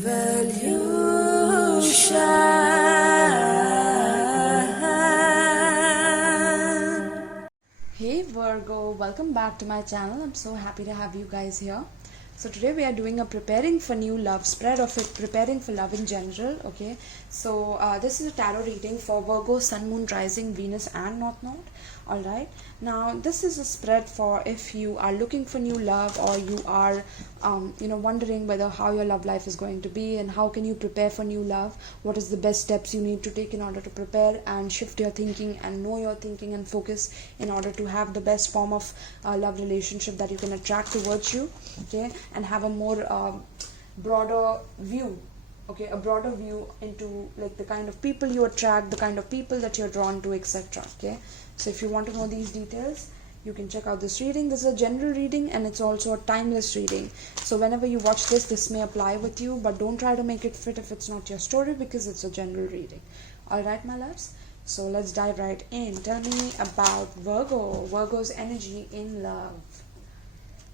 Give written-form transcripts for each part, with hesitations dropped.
Hey Virgo, welcome back to my channel. I'm so happy to have you guys here. So today we are doing a preparing for new love spread of it, preparing for love in general. Okay, so this is a tarot reading for Virgo, Sun, Moon, Rising, Venus and North Node. Alright, now this is a spread for if you are looking for new love, or you are wondering whether how your love life is going to be and how can you prepare for new love, what is the best steps you need to take in order to prepare and shift your thinking and know your thinking and focus in order to have the best form of love relationship that you can attract towards you. Okay, and have a more broader view. Okay, a broader view into like the kind of people you attract, the kind of people that you're drawn to, etc. Okay, so if you want to know these details, you can check out this reading. This is a general reading and it's also a timeless reading. So whenever you watch this may apply with you, but don't try to make it fit if it's not your story, because it's a general reading. Alright, my loves. So let's dive right in. Tell me about Virgo, Virgo's energy in love.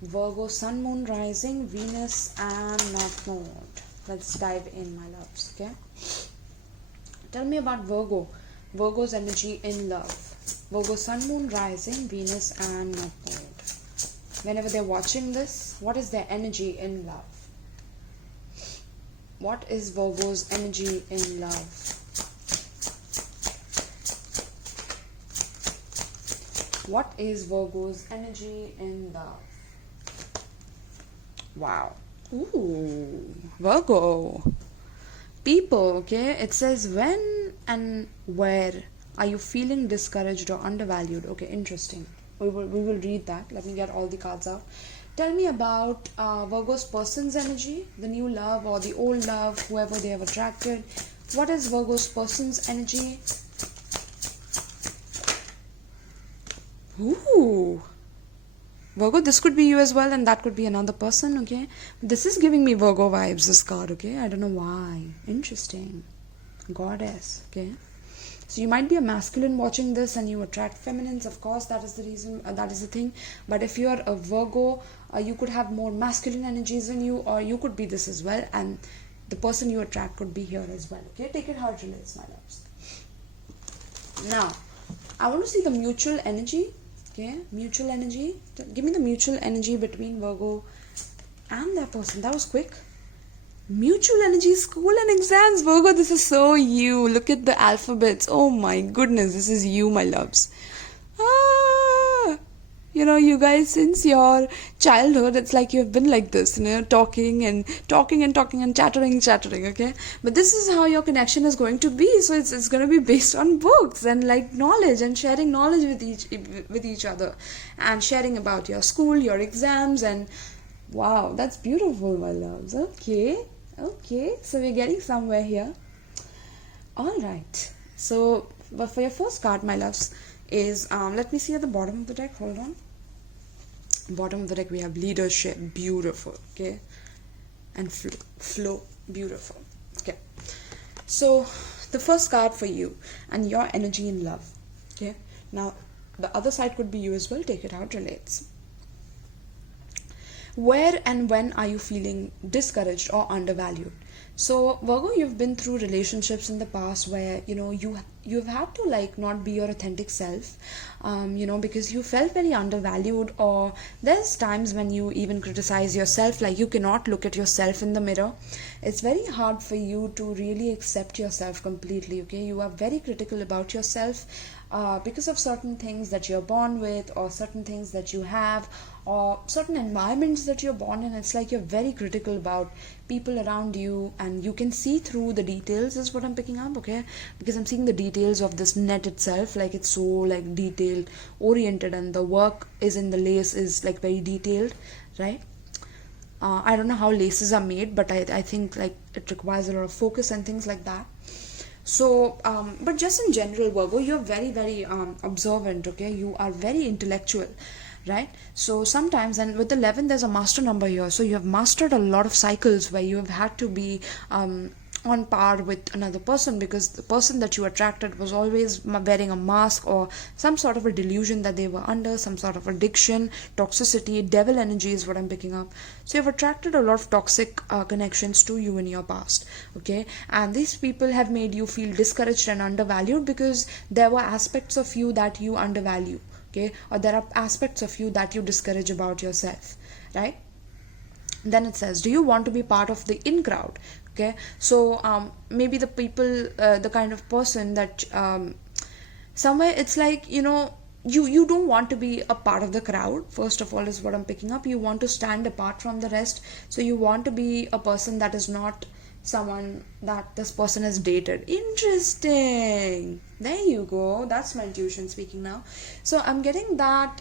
Virgo, Sun, Moon, Rising, Venus and North Node. Let's dive in, my loves. Okay, tell me about Virgo, Virgo's energy in love. Virgo, Sun, Moon, Rising, Venus and North Node. Whenever they're watching this, what is their energy in love? What is Virgo's energy in love? What is Virgo's energy in love? Wow. Ooh, Virgo. People, okay? It says when and where are you feeling discouraged or undervalued? Okay, interesting. We will read that. Let me get all the cards out. Tell me about Virgo's person's energy, the new love or the old love, whoever they have attracted. What is Virgo's person's energy? Ooh. Virgo, this could be you as well and that could be another person, okay? This is giving me Virgo vibes, this card, okay? I don't know why. Interesting. Goddess, okay? So you might be a masculine watching this and you attract feminines, of course, that is the reason, that is the thing. But if you are a Virgo, you could have more masculine energies in you, or you could be this as well, and the person you attract could be here as well, okay? Take it how it relates, my loves. Now, I want to see the mutual energy. Okay, mutual energy. Give me the mutual energy between Virgo and their person. That was quick. Mutual energy, school and exams. Virgo, this is so you. Look at the alphabets. Oh my goodness, this is you, my loves. You guys, since your childhood, it's like you've been like this, talking and chattering, okay? But this is how your connection is going to be. So it's going to be based on books and like knowledge and sharing knowledge with each other and sharing about your school, your exams, and wow, that's beautiful, my loves. Okay, so we're getting somewhere here. All right. So, but for your first card, my loves, is let me see at the bottom of the deck. Hold on. Bottom of the deck we have leadership, beautiful, okay, and flow, beautiful. Okay, so the first card for you and your energy in love. Okay, now the other side could be you as well. Take it how it relates. Where and when are you feeling discouraged or undervalued? So Virgo, you've been through relationships in the past where you've had to like not be your authentic self, because you felt very undervalued, or there's times when you even criticize yourself, like you cannot look at yourself in the mirror. It's very hard for you to really accept yourself completely. Okay, you are very critical about yourself because of certain things that you're born with, or certain things that you have, or certain environments that you're born in. It's like you're very critical about people around you, and you can see through the details is what I'm picking up, okay? Because I'm seeing the details of this net itself, like it's so like detail oriented, and the work is in the lace is like very detailed, right? I don't know how laces are made, but I think like it requires a lot of focus and things like that. So, but just in general, Virgo, you're very, very observant, okay? You are very intellectual, right? So sometimes, and with 11, there's a master number here. So you have mastered a lot of cycles where you have had to be on par with another person, because the person that you attracted was always wearing a mask or some sort of a delusion that they were under, some sort of addiction, toxicity, devil energy is what I'm picking up. So you've attracted a lot of toxic connections to you in your past, okay? And these people have made you feel discouraged and undervalued because there were aspects of you that you undervalue, okay? Or there are aspects of you that you discourage about yourself, right? Then it says, do you want to be part of the in crowd? Okay, so maybe the people, the kind of person that somewhere it's like, you don't want to be a part of the crowd, first of all, is what I'm picking up. You want to stand apart from the rest. So you want to be a person that is not someone that this person has dated. Interesting. There you go. That's my intuition speaking now. So I'm getting that.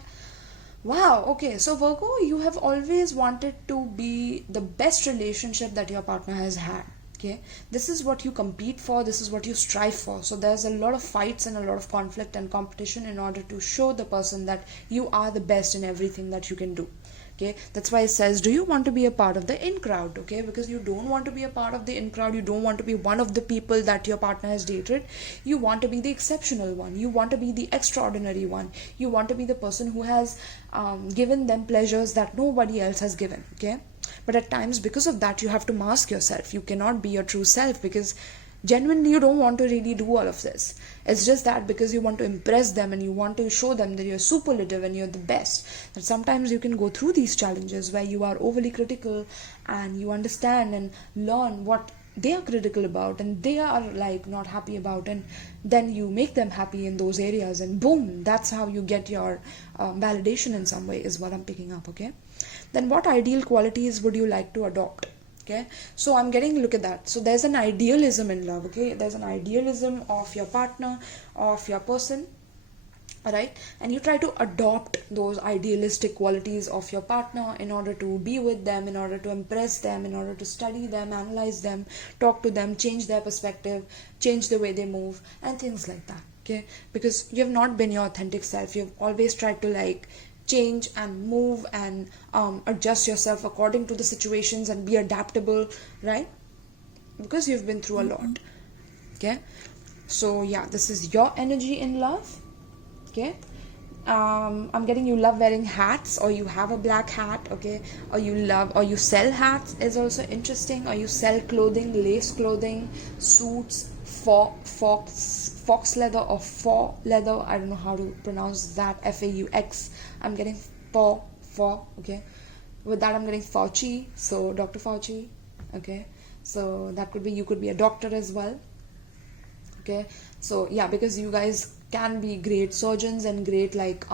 Wow, okay, so Virgo, you have always wanted to be the best relationship that your partner has had, okay? This is what you compete for, this is what you strive for. So there's a lot of fights and a lot of conflict and competition in order to show the person that you are the best in everything that you can do. Okay, that's why it says, do you want to be a part of the in crowd? Okay, because you don't want to be a part of the in crowd, you don't want to be one of the people that your partner has dated. You want to be the exceptional one, you want to be the extraordinary one, you want to be the person who has given them pleasures that nobody else has given. Okay, but at times because of that you have to mask yourself. You cannot be your true self because genuinely you don't want to really do all of this. It's just that because you want to impress them and you want to show them that you're superlative and you're the best, that sometimes you can go through these challenges where you are overly critical and you understand and learn what they are critical about and they are like not happy about, and then you make them happy in those areas, and boom, that's how you get your validation in some way, is what I'm picking up. Okay, then what ideal qualities would you like to adopt? Okay, so I'm getting, look at that. So there's an idealism in love. Okay, there's an idealism of your partner, of your person, right? And you try to adopt those idealistic qualities of your partner in order to be with them, in order to impress them, in order to study them, analyze them, talk to them, change their perspective, change the way they move, and things like that. Okay, because you have not been your authentic self. You've always tried to like change and move and adjust yourself according to the situations and be adaptable, right? Because you've been through a lot. Okay, so yeah, this is your energy in love. Okay, I'm getting you love wearing hats, or you have a black hat. Okay, or you sell hats is also interesting, or you sell clothing, lace clothing, suits, fox leather or faux leather. I don't know how to pronounce that. Faux. I'm getting for. Okay, with that I'm getting Fauci. So Dr. Fauci. Okay, so that could be, you could be a doctor as well. Okay, so yeah, because you guys can be great surgeons and great like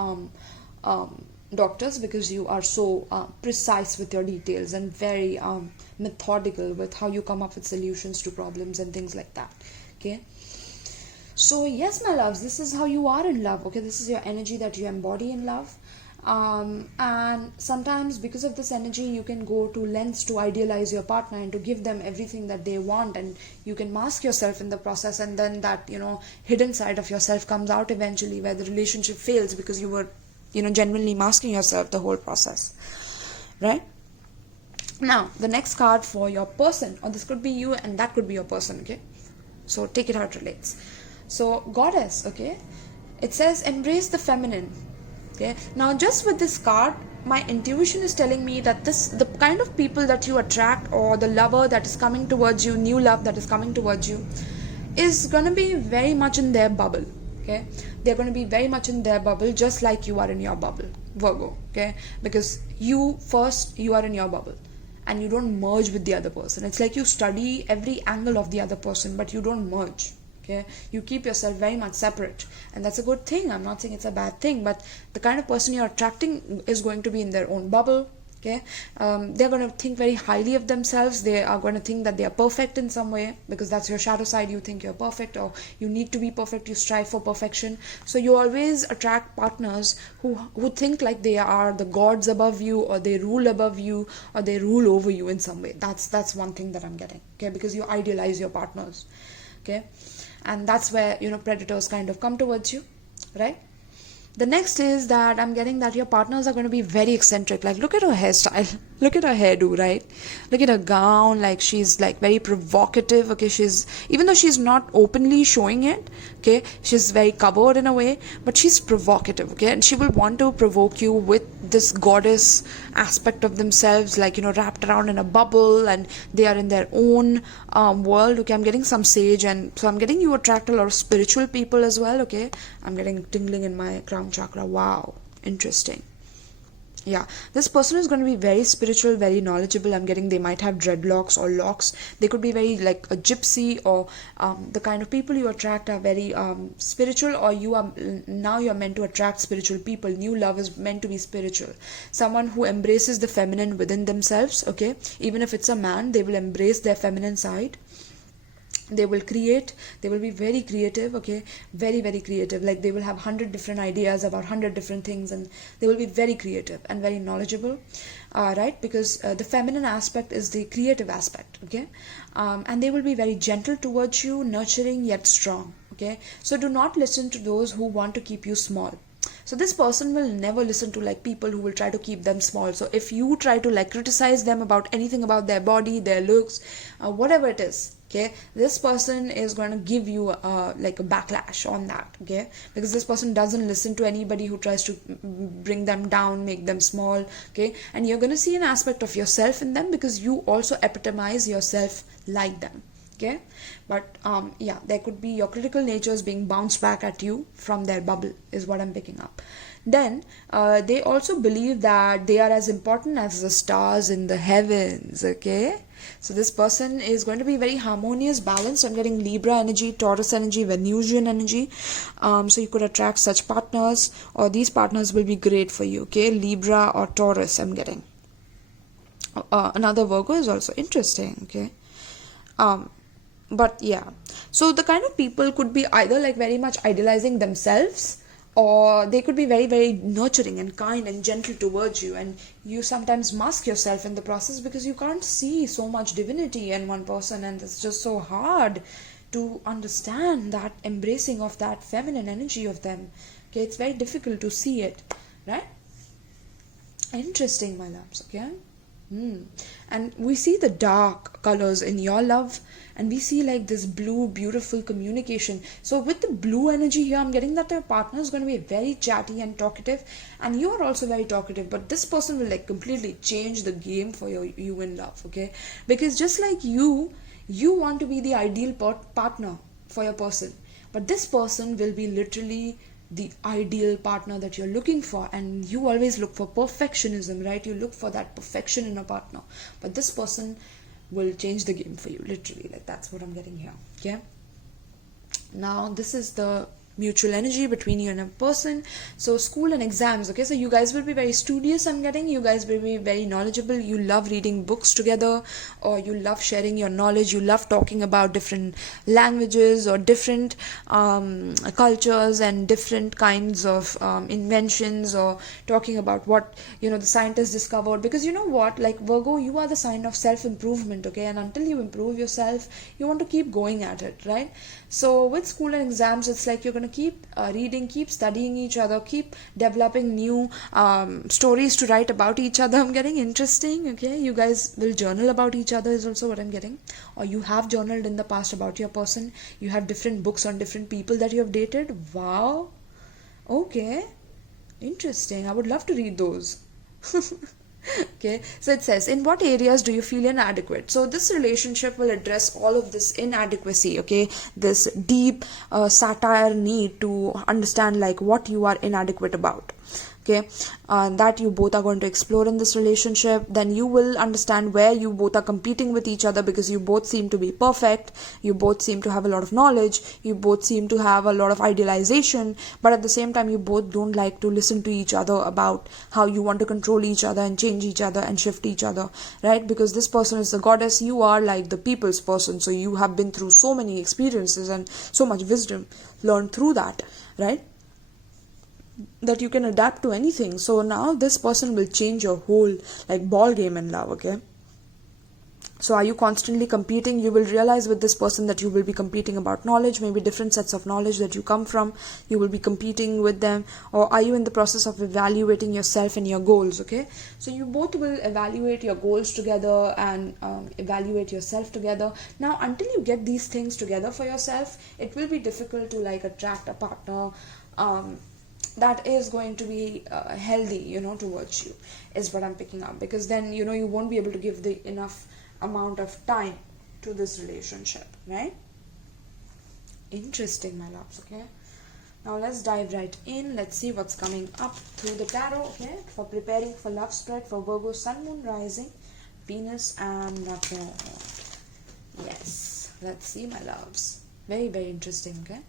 doctors, because you are so precise with your details and very methodical with how you come up with solutions to problems and things like that. Okay, so yes, my loves, this is how you are in love. Okay, this is your energy that you embody in love. And sometimes because of this energy you can go to lengths to idealize your partner and to give them everything that they want, and you can mask yourself in the process, and then that hidden side of yourself comes out eventually, where the relationship fails because you were genuinely masking yourself the whole process, right? Now the next card for your person, or this could be you and that could be your person. Okay, so take it how it relates. So Goddess. Okay, it says embrace the feminine. Okay, now just with this card, my intuition is telling me that the kind of people that you attract, or the lover that is coming towards you, new love that is coming towards you, is going to be very much in their bubble. Okay, they're going to be very much in their bubble, just like you are in your bubble, Virgo. Okay, because you are in your bubble and you don't merge with the other person. It's like you study every angle of the other person, but you don't merge. Okay, you keep yourself very much separate, and that's a good thing. I'm not saying it's a bad thing, but the kind of person you're attracting is going to be in their own bubble. Okay, they're going to think very highly of themselves. They are going to think that they are perfect in some way, because that's your shadow side. You think you're perfect, or you need to be perfect. You strive for perfection. So you always attract partners who think like they are the gods above you, or they rule above you, or they rule over you in some way. That's one thing that I'm getting. Okay, because you idealize your partners. Okay, and that's where predators kind of come towards you, right? The next is that I'm getting that your partners are going to be very eccentric. Like, look at her hairstyle. Look at her hairdo, right? Look at her gown, like she's like very provocative. Okay, she's, even though she's not openly showing it, okay, she's very covered in a way, but she's provocative. Okay, and she will want to provoke you with this goddess aspect of themselves, like, you know, wrapped around in a bubble, and they are in their own world. Okay, I'm getting some sage, and so I'm getting you attract a lot of spiritual people as well. Okay, I'm getting tingling in my crown chakra. Wow, interesting. Yeah, this person is going to be very spiritual, very knowledgeable. I'm getting they might have dreadlocks or locks. They could be very like a gypsy, or the kind of people you attract are very spiritual, or you are now you're meant to attract spiritual people. New love is meant to be spiritual. Someone who embraces the feminine within themselves. Okay, even if it's a man, they will embrace their feminine side. They will create, they will be very creative. Okay, very creative, like they will have 100 different ideas about 100 different things, and they will be very creative and very knowledgeable, right? Because the feminine aspect is the creative aspect. Okay, and they will be very gentle towards you, nurturing yet strong. Okay, so do not listen to those who want to keep you small. So this person will never listen to like people who will try to keep them small. So if you try to like criticize them about anything, about their body, their looks, whatever it is, okay, this person is going to give you like a backlash on that. Okay, because this person doesn't listen to anybody who tries to bring them down, make them small. Okay, and you're going to see an aspect of yourself in them, because you also epitomize yourself like them. Okay, but yeah, there could be your critical natures being bounced back at you from their bubble is what I'm picking up. Then they also believe that they are as important as the stars in the heavens. Okay, so this person is going to be very harmonious, balanced. I'm getting Libra energy, Taurus energy, Venusian energy. So you could attract such partners, or these partners will be great for you. Okay, Libra or Taurus, I'm getting. Another Virgo is also interesting. Okay, but yeah, so the kind of people could be either like very much idealizing themselves, or they could be very nurturing and kind and gentle towards you, and you sometimes mask yourself in the process because you can't see so much divinity in one person, and it's just so hard to understand that embracing of that feminine energy of them. Okay, it's very difficult to see it, right? Interesting, my loves. Okay, and we see the dark colors in your love, and we see like this blue beautiful communication. So with the blue energy here, I'm getting that your partner is going to be very chatty and talkative, and you are also very talkative, but this person will like completely change the game for you in love. Okay, because just like you want to be the ideal partner for your person, but this person will be literally the ideal partner that you're looking for. And you always look for perfectionism, right? You look for that perfection in a partner, but this person will change the game for you, literally. Like, that's what I'm getting here. Okay, now this is the mutual energy between you and a person. So school and exams. Okay, so you guys will be very studious. I'm getting you guys will be very knowledgeable. You love reading books together, or you love sharing your knowledge. You love talking about different languages or different cultures and different kinds of inventions, or talking about what the scientists discovered. Because you know what, like Virgo, you are the sign of self-improvement. Okay, and until you improve yourself, you want to keep going at it, right? So with school and exams, it's like you're going to keep reading, keep studying each other, keep developing new stories to write about each other. I'm getting interesting. Okay, you guys will journal about each other is also what I'm getting, or you have journaled in the past about your person. You have different books on different people that you have dated. Wow, okay, interesting. I would love to read those. Okay, so it says, in what areas do you feel inadequate? So this relationship will address all of this inadequacy. Okay, this deep satire need to understand like what you are inadequate about. Okay, that you both are going to explore in this relationship. Then you will understand where you both are competing with each other, because you both seem to be perfect, you both seem to have a lot of knowledge, you both seem to have a lot of idealization, but at the same time you both don't like to listen to each other about how you want to control each other and change each other and shift each other, right? Because this person is the goddess, you are like the people's person, so you have been through so many experiences and so much wisdom learned through that, right? That you can adapt to anything. So now this person will change your whole like ball game in love. Okay, So are you constantly competing? You will realize with this person that you will be competing about knowledge, maybe different sets of knowledge that you come from. You will be competing with them. Or are you in the process of evaluating yourself and your goals? Okay, so you both will evaluate your goals together and evaluate yourself together. Now, until you get these things together for yourself, it will be difficult to like attract a partner that is going to be healthy, towards you, is what I'm picking up. Because then, you won't be able to give the enough amount of time to this relationship, right? Interesting, my loves. Okay, now let's dive right in. Let's see what's coming up through the tarot. Okay, for preparing for love spread for Virgo sun, moon, rising, Venus and Neptune. Yes, let's see, my loves. Very, very interesting. Okay.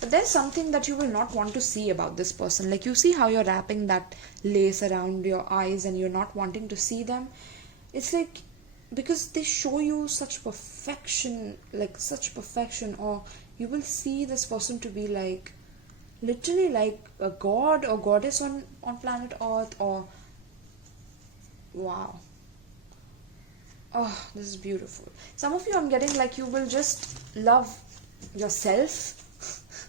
But there's something that you will not want to see about this person. Like, you see how you're wrapping that lace around your eyes and you're not wanting to see them. It's like, because they show you such perfection, or you will see this person to be like, literally like a god or goddess on planet Earth, or, wow. Oh, this is beautiful. Some of you, I'm getting like you will just love yourself.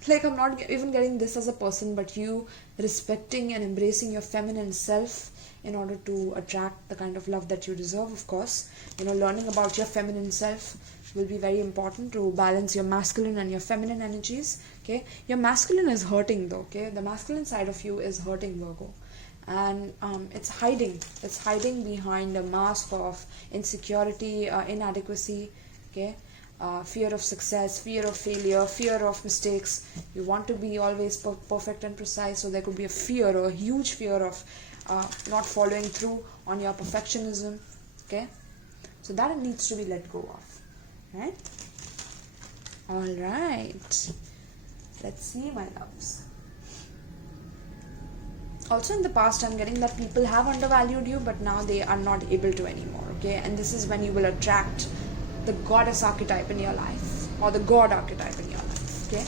Like, I'm not even getting this as a person, but you respecting and embracing your feminine self in order to attract the kind of love that you deserve, of course. Learning about your feminine self will be very important to balance your masculine and your feminine energies. Okay, your masculine is hurting though. Okay, the masculine side of you is hurting, Virgo, and it's hiding behind a mask of insecurity, inadequacy. Okay. Fear of success, fear of failure, fear of mistakes. You want to be always perfect and precise, so there could be a fear, or a huge fear of not following through on your perfectionism. Okay, so that needs to be let go of, right? All right, let's see, my loves. Also, in the past, I'm getting that people have undervalued you, but now they are not able to anymore. Okay, and this is when you will attract the goddess archetype in your life, or the god archetype in your life. Okay,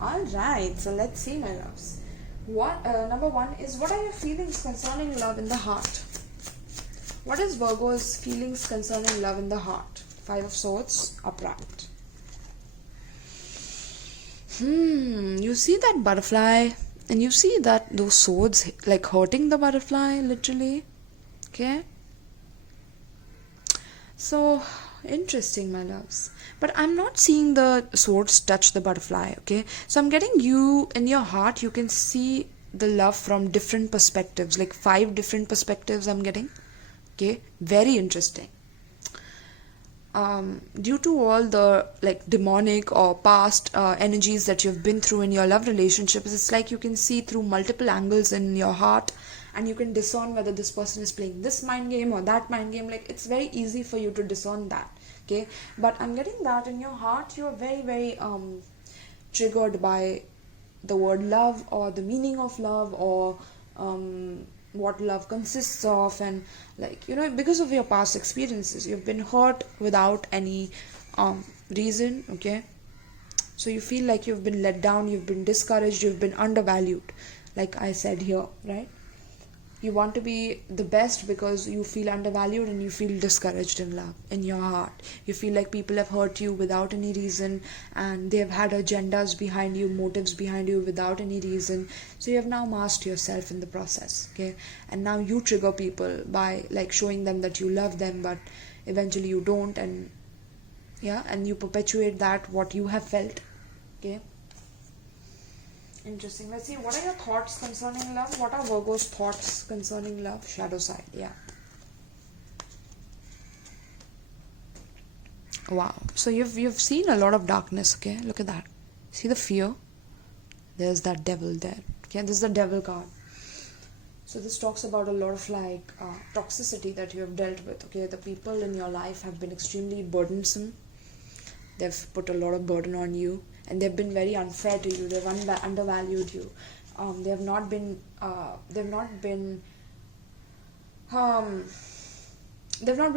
all right, so let's see, my loves. Number one is, what are your feelings concerning love in the heart? What is Virgo's feelings concerning love in the heart? 5 of Swords, upright. You see that butterfly, and you see that those swords like hurting the butterfly, literally. Okay, so interesting, my loves. But I'm not seeing the swords touch the butterfly. Okay, so I'm getting you in your heart, you can see the love from different perspectives, like 5 different perspectives I'm getting. Okay, very interesting. Due to all the like demonic or past energies that you've been through in your love relationships, it's like you can see through multiple angles in your heart, and you can discern whether this person is playing this mind game or that mind game. Like, it's very easy for you to discern that. Okay, but I'm getting that in your heart you're very, very triggered by the word love, or the meaning of love, or what love consists of, and like, because of your past experiences, you've been hurt without any reason. Okay, so you feel like you've been let down, you've been discouraged, you've been undervalued, like I said here, right? You want to be the best because you feel undervalued, and you feel discouraged in love, in your heart. You feel like people have hurt you without any reason, and they have had agendas behind you, motives behind you without any reason. So you have now masked yourself in the process. Okay, and now you trigger people by like showing them that you love them, but eventually you don't, and and you perpetuate that what you have felt. Okay, interesting. Let's see, what are your thoughts concerning love? What are Virgo's thoughts concerning love? Shadow side. Wow, so you've seen a lot of darkness. Okay, look at that. See the fear? There's that devil there. Okay, this is the devil card. So this talks about a lot of like toxicity that you have dealt with. Okay, the people in your life have been extremely burdensome. They've put a lot of burden on you, and they've been very unfair to you. They've undervalued you. They've not been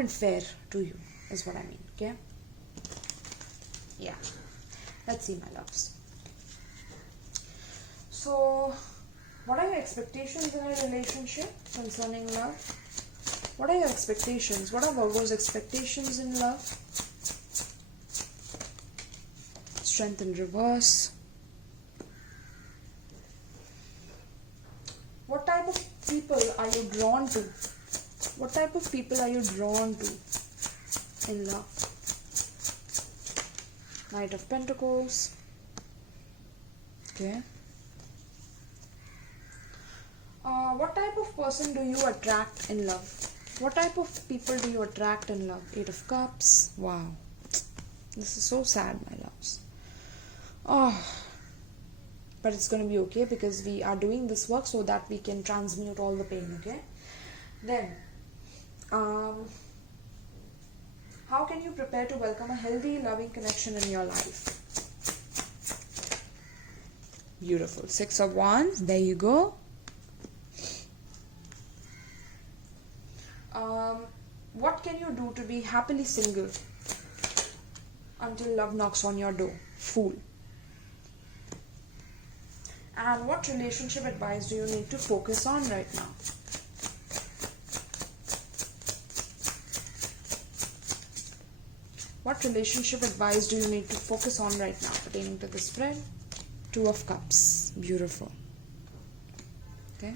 fair to you, is what I mean. Okay, let's see, my loves. So what are your expectations in a relationship concerning love? What are your expectations? What are Virgo's expectations in love? Strength in reverse. What type of people are you drawn to? What type of people are you drawn to in love? Knight of Pentacles. Okay. What type of person do you attract in love? What type of people do you attract in love? Eight of Cups. Wow. This is so sad, my loves. Oh. But it's going to be okay because we are doing this work so that we can transmute all the pain, okay? Then, how can you prepare to welcome a healthy, loving connection in your life? Beautiful. Six of Wands. There you go. What can you do to be happily single until love knocks on your door? Fool. And what relationship advice do you need to focus on right now? What relationship advice do you need to focus on right now pertaining to the spread? Two of Cups. Beautiful. Okay.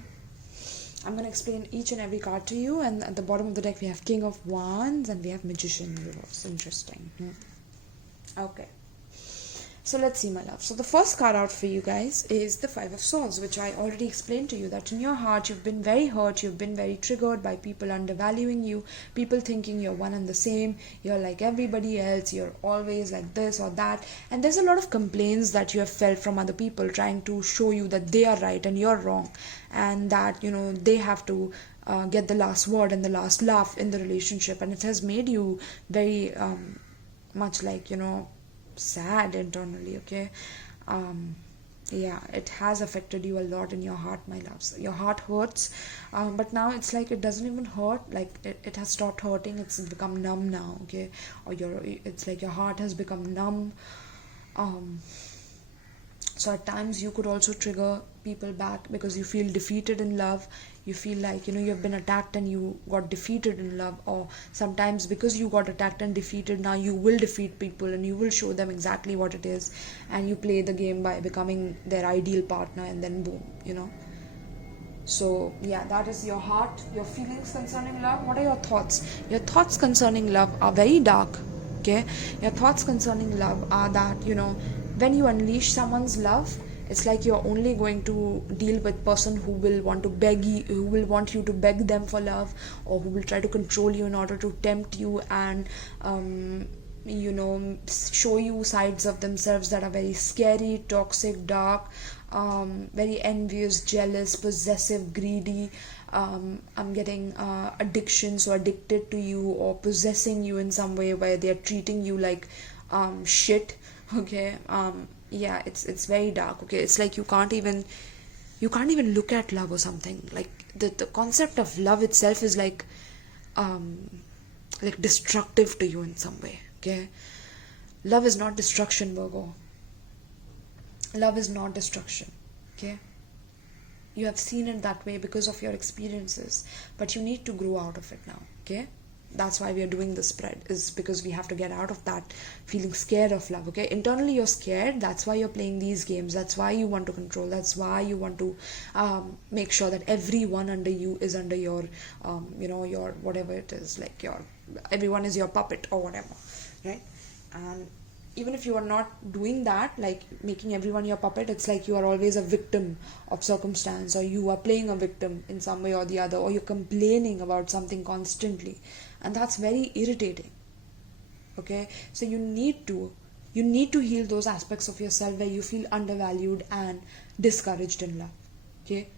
I'm going to explain each and every card to you. And at the bottom of the deck, we have King of Wands and we have Magician in reverse. Interesting. Okay. So let's see, my love. So the first card out for you guys is the Five of Swords, which I already explained to you that in your heart, you've been very hurt. You've been very triggered by people undervaluing you, people thinking you're one and the same. You're like everybody else. You're always like this or that. And there's a lot of complaints that you have felt from other people trying to show you that they are right and you're wrong. And that, you know, they have to get the last word and the last laugh in the relationship. And it has made you very much like, you know, sad internally, okay? Yeah, it has affected you a lot in your heart, my loves. Your heart hurts, but now it's like it doesn't even hurt. Like it has stopped hurting. It's become numb now, okay? Or it's like your heart has become numb. So at times you could also trigger people back because you feel defeated in love. You feel like, you know, you've been attacked and you got defeated in love. Or sometimes because you got attacked and defeated, now you will defeat people and you will show them exactly what it is. And you play the game by becoming their ideal partner and then boom, you know. So yeah, that is your heart, your feelings concerning love. What are your thoughts? Your thoughts concerning love are very dark, okay? Your thoughts concerning love are that, you know, when you unleash someone's love, it's like you're only going to deal with person who will want to beg you, who will want you to beg them for love, or who will try to control you in order to tempt you and you know, show you sides of themselves that are very scary, toxic, dark, very envious, jealous, possessive, greedy. I'm getting addiction, so addicted to you or possessing you in some way where they're treating you like shit, okay? Yeah, it's very dark, okay? It's like you can't even look at love or something. Like the concept of love itself is like destructive to you in some way, okay? Love is not destruction, Virgo. Love is not destruction, okay? You have seen it that way because of your experiences, but you need to grow out of it now, okay? That's why we are doing this spread, is because we have to get out of that feeling scared of love, okay? Internally you're scared. That's why you're playing these games. That's why you want to control. That's why you want to make sure that everyone under you is under your you know, your whatever it is, like everyone is your puppet or whatever, right? And even if you are not doing that, like making everyone your puppet, it's like you are always a victim of circumstance, or you are playing a victim in some way or the other, or you're complaining about something constantly, and that's very irritating, okay? So you need to heal those aspects of yourself where you feel undervalued and discouraged in love, okay?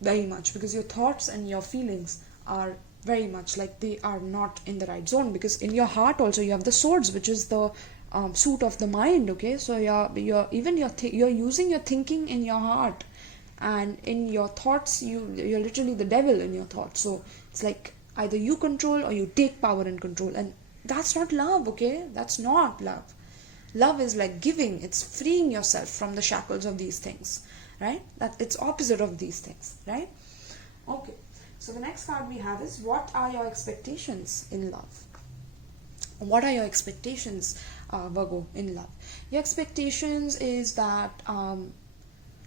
Very much, because your thoughts and your feelings are very much like they are not in the right zone, because in your heart also you have the swords, which is the suit of the mind, okay? So you're using your thinking in your heart, and in your thoughts you're literally the devil in your thoughts. So it's like either you control or you take power and control, and that's not love, okay? That's not love. Love is like giving. It's freeing yourself from the shackles of these things, right? That it's opposite of these things, right? Okay. So the next card we have is, what are your expectations in love? What are your expectations, Virgo, in love? Your expectations is that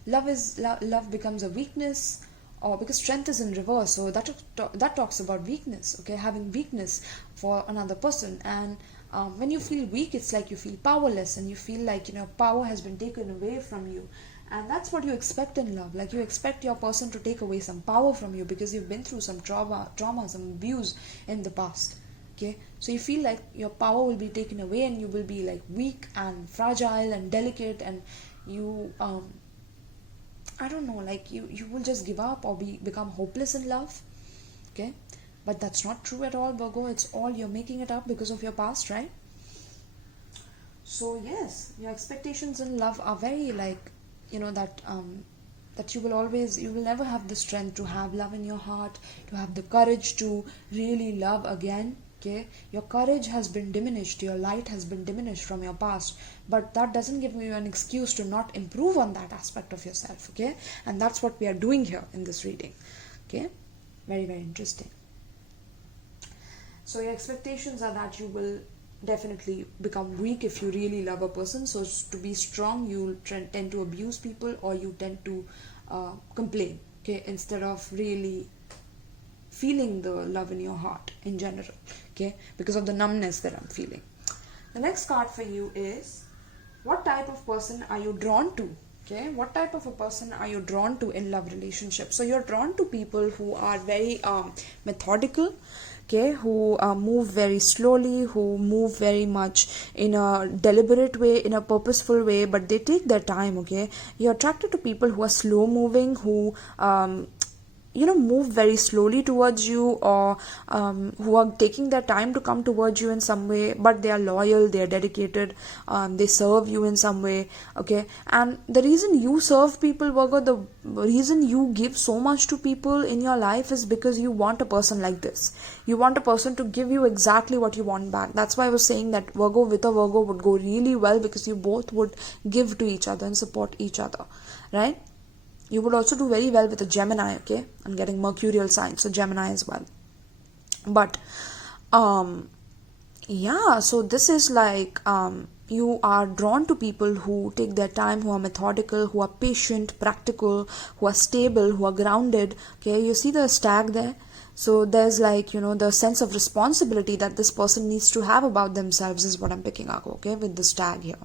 love becomes a weakness, or because strength is in reverse, so that talks about weakness. Okay, having weakness for another person, and when you feel weak, it's like you feel powerless, and you feel like power has been taken away from you. And that's what you expect in love. Like, you expect your person to take away some power from you because you've been through some trauma, some abuse in the past. Okay, so you feel like your power will be taken away, and you will be like weak and fragile and delicate, and you I don't know, like you will just give up or become hopeless in love. Okay, but that's not true at all, Virgo. It's all, you're making it up because of your past, right? So yes, your expectations in love are very like, that you will never have the strength to have love in your heart, to have the courage to really love again. Okay, your courage has been diminished, your light has been diminished from your past, but that doesn't give you an excuse to not improve on that aspect of yourself. Okay, and that's what we are doing here in this reading. Okay, very, very interesting. So your expectations are that you will definitely become weak if you really love a person. So to be strong, you tend to abuse people, or you tend to complain, okay, instead of really feeling the love in your heart in general, okay, because of the numbness that I'm feeling. The next card for you is, what type of person are you drawn to? Okay, what type of a person are you drawn to in love relationships? So you're drawn to people who are very methodical, okay, who move very slowly, who move very much in a deliberate way, in a purposeful way, but they take their time. Okay, you're attracted to people who are slow moving, who move very slowly towards you, or who are taking their time to come towards you in some way, but they are loyal, they are dedicated, they serve you in some way. Okay, and the reason you serve people, Virgo, the reason you give so much to people in your life is because you want a person like this. You want a person to give you exactly what you want back. That's why I was saying that Virgo with a Virgo would go really well, because you both would give to each other and support each other, right? You would also do very well with a Gemini. Okay, I'm getting mercurial signs, so Gemini as well. But yeah, so this is like, you are drawn to people who take their time, who are methodical, who are patient, practical, who are stable, who are grounded. Okay, you see the stag there? So there's like, the sense of responsibility that this person needs to have about themselves is what I'm picking up, okay, with the stag here.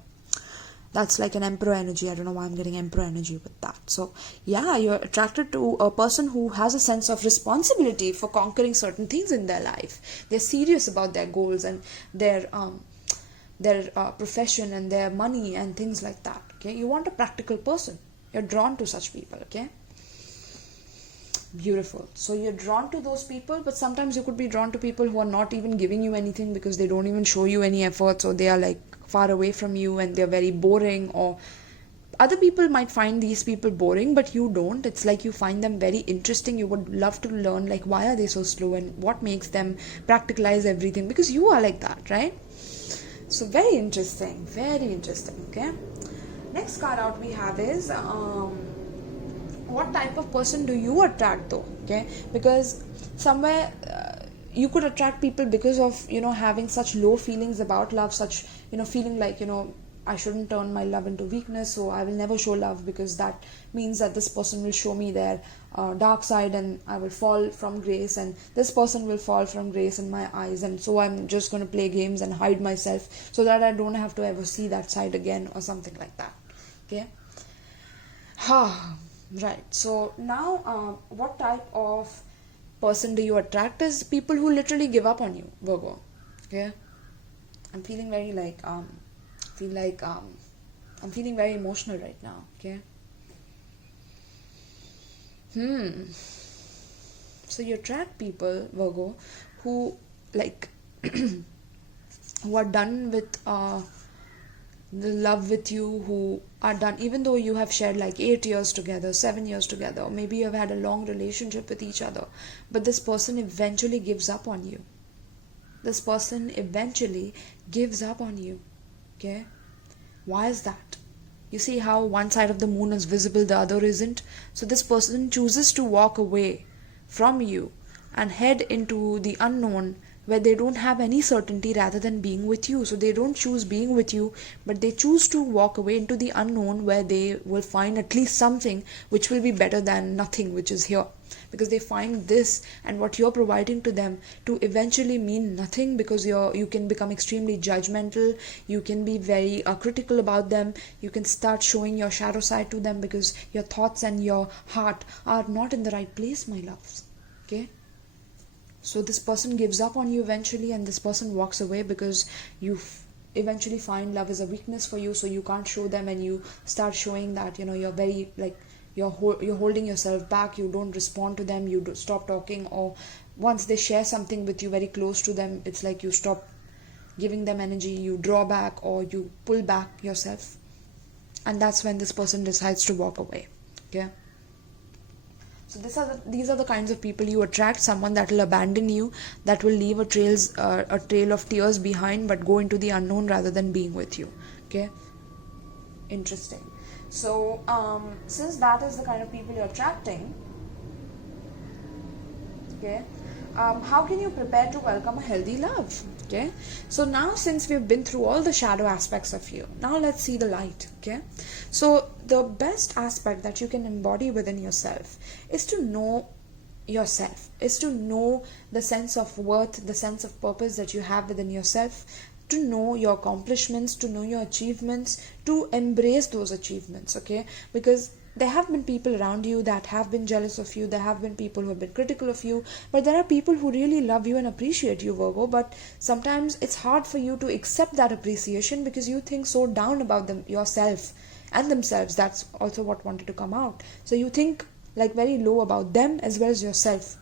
That's like an emperor energy. I don't know why I'm getting emperor energy with that. So yeah, you're attracted to a person who has a sense of responsibility for conquering certain things in their life. They're serious about their goals and their profession and their money and things like that. Okay, you want a practical person. You're drawn to such people. Okay, beautiful. So you're drawn to those people, but sometimes you could be drawn to people who are not even giving you anything, because they don't even show you any efforts, or they are like far away from you and they're very boring. Or other people might find these people boring, but you don't. It's like you find them very interesting. You would love to learn, like, why are they so slow and what makes them practicalize everything, because you are like that, right? So very interesting, very interesting. Okay, next card out we have is, what type of person do you attract though? Okay, because somewhere you could attract people because of having such low feelings about love, such feeling like I shouldn't turn my love into weakness, so I will never show love, because that means that this person will show me their dark side and I will fall from grace, and this person will fall from grace in my eyes, and so I'm just going to play games and hide myself so that I don't have to ever see that side again, or something like that. Okay. Right. So now, what type of person do you attract is people who literally give up on you, Virgo. Okay. I'm feeling very like I'm feeling very emotional right now. Okay. So you attract people, Virgo, who like who are done with the love with you, who are done, even though you have shared like 8 years together, 7 years together, or maybe you have had a long relationship with each other, but this person eventually gives up on you. This person eventually gives up on you. Okay, why is that? You see how one side of the moon is visible, the other isn't? So this person chooses to walk away from you and head into the unknown where they don't have any certainty rather than being with you. So they don't choose being with you, but they choose to walk away into the unknown where they will find at least something which will be better than nothing which is here. Because they find this and what you're providing to them to eventually mean nothing, because you can become extremely judgmental, you can be very critical about them, you can start showing your shadow side to them because your thoughts and your heart are not in the right place, my loves. Okay, so this person gives up on you eventually, and this person walks away because you eventually find love is a weakness for you, so you can't show them, and you start showing that you're very like you're holding yourself back, you don't respond to them, you stop talking, or once they share something with you very close to them, it's like you stop giving them energy, you draw back or you pull back yourself, and that's when this person decides to walk away. Okay, so these are the kinds of people you attract. Someone that will abandon you, that will leave a trail of tears behind, but go into the unknown rather than being with you. Okay, interesting. So since that is the kind of people you're attracting, okay, how can you prepare to welcome a healthy love? Okay, so now since we've been through all the shadow aspects of you, now let's see the light. Okay, so the best aspect that you can embody within yourself is to know yourself, is to know the sense of worth, the sense of purpose that you have within yourself, to know your accomplishments, to know your achievements, to embrace those achievements. Okay, because there have been people around you that have been jealous of you, there have been people who have been critical of you, but there are people who really love you and appreciate you, Virgo. But sometimes it's hard for you to accept that appreciation because you think so down about them, yourself and themselves. That's also what wanted to come out. So you think like very low about them as well as yourself.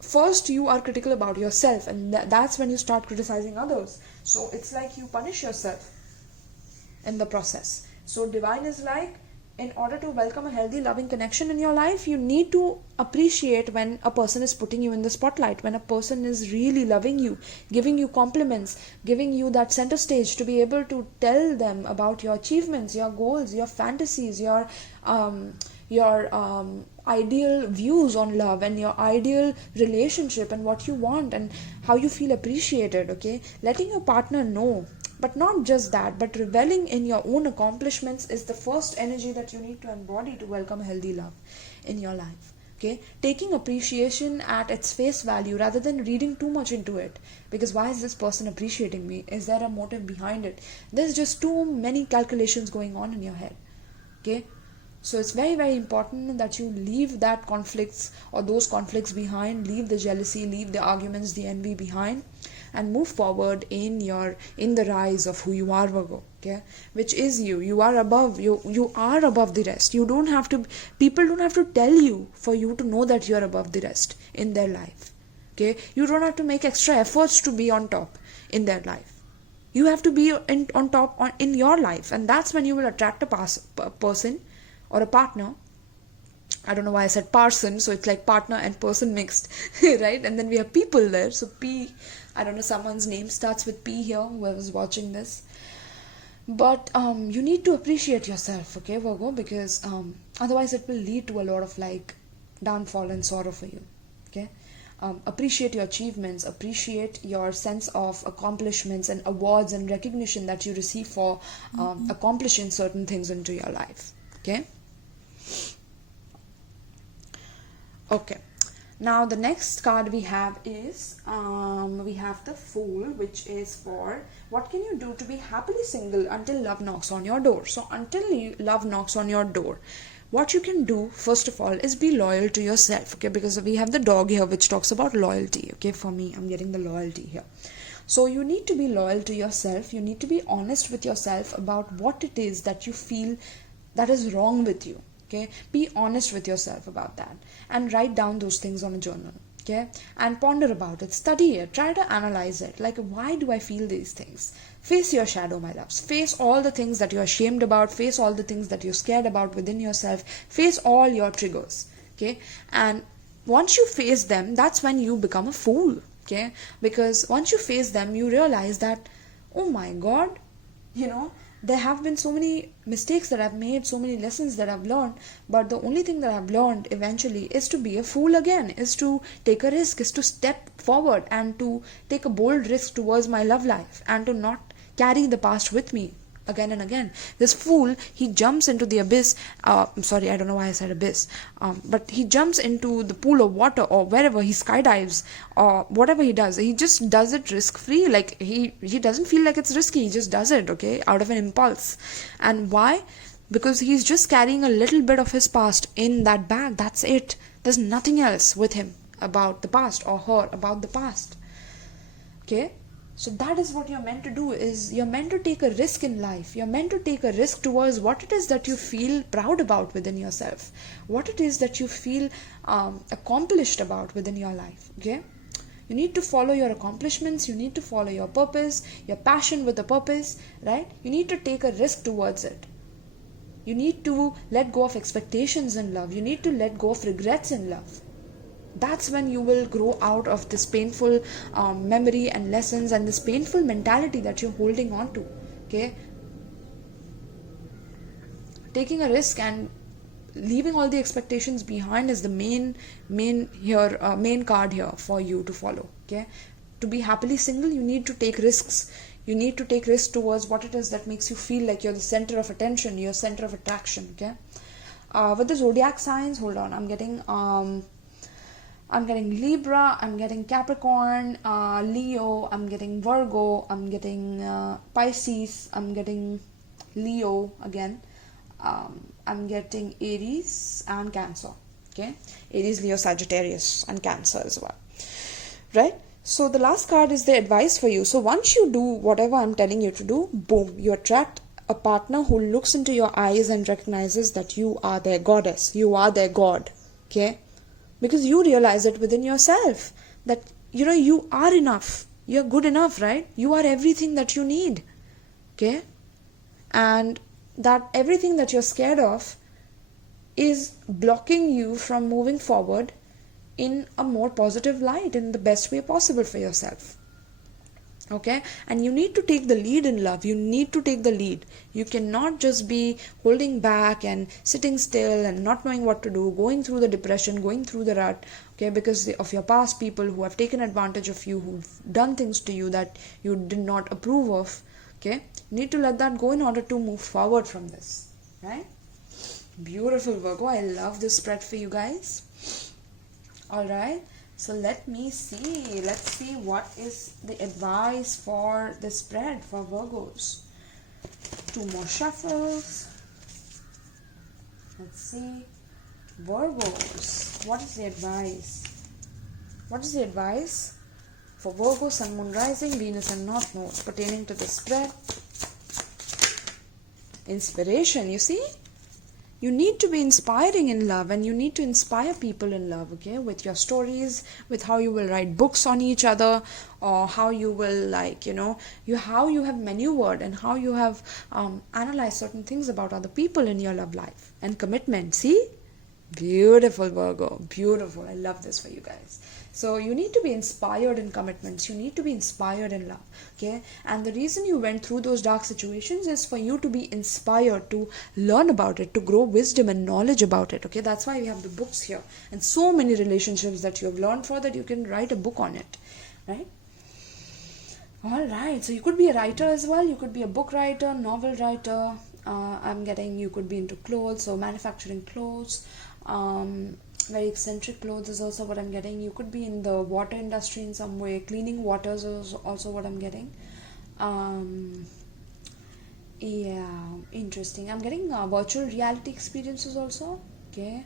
First you are critical about yourself, and that's when you start criticizing others. So it's like you punish yourself in the process. So divine is like, in order to welcome a healthy loving connection in your life, you need to appreciate when a person is putting you in the spotlight, when a person is really loving you, giving you compliments, giving you that center stage to be able to tell them about your achievements, your goals, your fantasies, your ideal views on love, and your ideal relationship, and what you want and how you feel appreciated. Okay, letting your partner know. But not just that, but reveling in your own accomplishments is the first energy that you need to embody to welcome healthy love in your life. Okay, taking appreciation at its face value rather than reading too much into it, because why is this person appreciating me? Is there a motive behind it? There's just too many calculations going on in your head. Okay, so it's very, very important that you leave that conflicts or those conflicts behind, leave the jealousy, leave the arguments, the envy behind, and move forward in the rise of who you are, Virgo. Okay, which is you are above, you are above the rest. People don't have to tell you for you to know that you're above the rest in their life. Okay, you don't have to make extra efforts to be on top in their life. You have to be on top in your life, and that's when you will attract a person or a partner. I don't know why I said person, so it's like partner and person mixed, right? And then we have people there. So P, I don't know, someone's name starts with P here, who was watching this. But you need to appreciate yourself, okay, Virgo, because otherwise it will lead to a lot of like downfall and sorrow for you. Okay, appreciate your achievements, appreciate your sense of accomplishments and awards and recognition that you receive for accomplishing certain things into your life. Okay. Okay, now the next card we have is we have the Fool, which is for what can you do to be happily single until love knocks on your door. So until love knocks on your door, what you can do first of all is be loyal to yourself. Okay, because we have the dog here which talks about loyalty. Okay, for me, I'm getting the loyalty here. So you need to be loyal to yourself. You need to be honest with yourself about what it is that you feel that is wrong with you. Okay, be honest with yourself about that and write down those things on a journal. Okay, and ponder about it, study it, try to analyze it. Like, why do I feel these things? Face your shadow, my loves. Face all the things that you're ashamed about. Face all the things that you're scared about within yourself. Face all your triggers. Okay, and once you face them, that's when you become a fool. Okay, because once you face them, you realize that, oh my God, there have been so many mistakes that I've made, so many lessons that I've learned, but the only thing that I've learned eventually is to be a fool again, is to take a risk, is to step forward and to take a bold risk towards my love life and to not carry the past with me again and again. This fool, he jumps into the abyss. I'm sorry, I don't know why I said abyss. But he jumps into the pool of water or wherever, he skydives or whatever he does. He just does it risk free. Like he doesn't feel like it's risky. He just does it, okay, out of an impulse. And why? Because he's just carrying a little bit of his past in that bag. That's it. There's nothing else with him about the past or her about the past. Okay? So that is what you're meant to do, is you're meant to take a risk in life. You're meant to take a risk towards what it is that you feel proud about within yourself. What it is that you feel accomplished about within your life. Okay? You need to follow your accomplishments. You need to follow your purpose, your passion with a purpose, right? You need to take a risk towards it. You need to let go of expectations in love. You need to let go of regrets in love. That's when you will grow out of this painful memory and lessons and this painful mentality that you're holding on to. Okay? Taking a risk and leaving all the expectations behind is the main card here for you to follow. Okay? To be happily single, you need to take risks. You need to take risks towards what it is that makes you feel like you're the center of attention, you're center of attraction. Okay? With the zodiac signs, hold on, I'm getting Libra, I'm getting Capricorn, Leo, I'm getting Virgo, I'm getting Pisces, I'm getting Leo again, I'm getting Aries and Cancer. Okay, Aries, Leo, Sagittarius and Cancer as well, right? So the last card is the advice for you. So once you do whatever I'm telling you to do, boom, you attract a partner who looks into your eyes and recognizes that you are their goddess, you are their god. Okay, because you realize it within yourself that you are enough, you're good enough, right? You are everything that you need. Okay, and that everything that you're scared of is blocking you from moving forward in a more positive light, in the best way possible for yourself. Okay, and you need to take the lead in love. You need to take the lead. You cannot just be holding back and sitting still and not knowing what to do, going through the depression, going through the rut, okay, because of your past people who have taken advantage of you, who've done things to you that you did not approve of. Okay, you need to let that go in order to move forward from this, right? Beautiful, Virgo. I love this spread for you guys. All right, so let's see what is the advice for the spread for Virgos. 2 more shuffles. Let's see, Virgos, what is the advice for Virgo, Sun, Moon, Rising, Venus and North Node pertaining to the spread? Inspiration. You see, you need to be inspiring in love, and you need to inspire people in love, okay, with your stories, with how you will write books on each other, or how you will, how you have maneuvered and how you have analyzed certain things about other people in your love life and commitment. See, beautiful, Virgo, beautiful. I love this for you guys. So you need to be inspired in commitments. You need to be inspired in love. Okay. And the reason you went through those dark situations is for you to be inspired, to learn about it, to grow wisdom and knowledge about it. Okay. That's why we have the books here and so many relationships that you have learned for that you can write a book on it. Right. All right. So you could be a writer as well. You could be a book writer, novel writer. I'm getting you could be into clothes, so manufacturing clothes. Very eccentric clothes is also what I'm getting. You could be in the water industry in some way. Cleaning waters is also what I'm getting. Yeah, interesting. I'm getting virtual reality experiences also. Okay.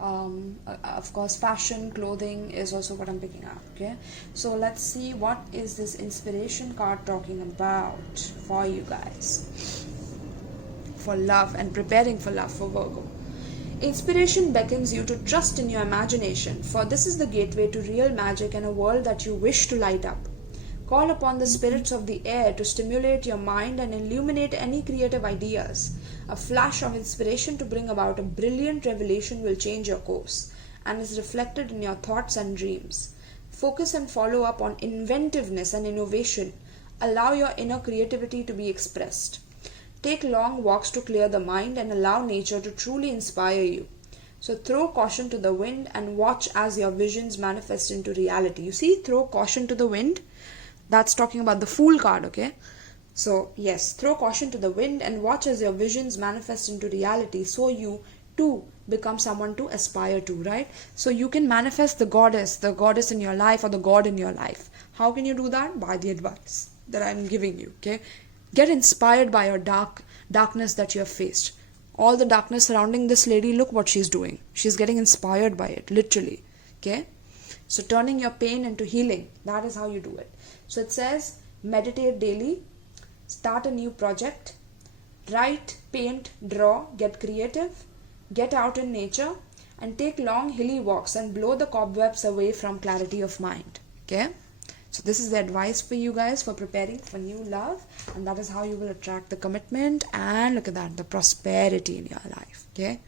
Of course, fashion, clothing is also what I'm picking up. Okay. So let's see, what is this inspiration card talking about for you guys? For love and preparing for love for Virgo. Inspiration beckons you to trust in your imagination, for this is the gateway to real magic and a world that you wish to light up. Call upon the spirits of the air to stimulate your mind and illuminate any creative ideas. A flash of inspiration to bring about a brilliant revelation will change your course and is reflected in your thoughts and dreams. Focus and follow up on inventiveness and innovation. Allow your inner creativity to be expressed. Take long walks to clear the mind and allow nature to truly inspire you. So throw caution to the wind and watch as your visions manifest into reality. You see, throw caution to the wind. That's talking about the Fool card, okay? So yes, throw caution to the wind and watch as your visions manifest into reality, so you too become someone to aspire to, right? So you can manifest the goddess in your life, or the god in your life. How can you do that? By the advice that I'm giving you, okay? Get inspired by your darkness that you have faced. All the darkness surrounding this lady, look what she's doing. She's getting inspired by it, literally, okay? So turning your pain into healing, that is how you do it. So it says, meditate daily, start a new project, write, paint, draw, get creative, get out in nature, and take long hilly walks and blow the cobwebs away from clarity of mind. Okay? So this is the advice for you guys for preparing for new love, and that is how you will attract the commitment and look at that, the prosperity in your life. Okay?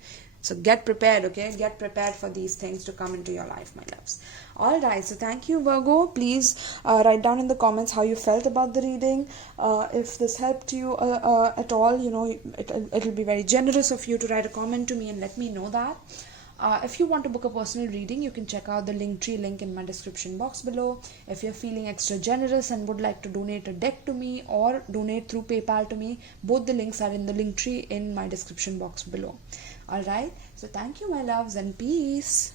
So get prepared, okay? Get prepared for these things to come into your life, my loves. Alright, so thank you, Virgo. Please write down in the comments how you felt about the reading. If this helped you at all, you know, it'll be very generous of you to write a comment to me and let me know that. If you want to book a personal reading, you can check out the Linktree link in my description box below. If you're feeling extra generous and would like to donate a deck to me or donate through PayPal to me, both the links are in the Linktree in my description box below. Alright, so thank you, my loves, and peace.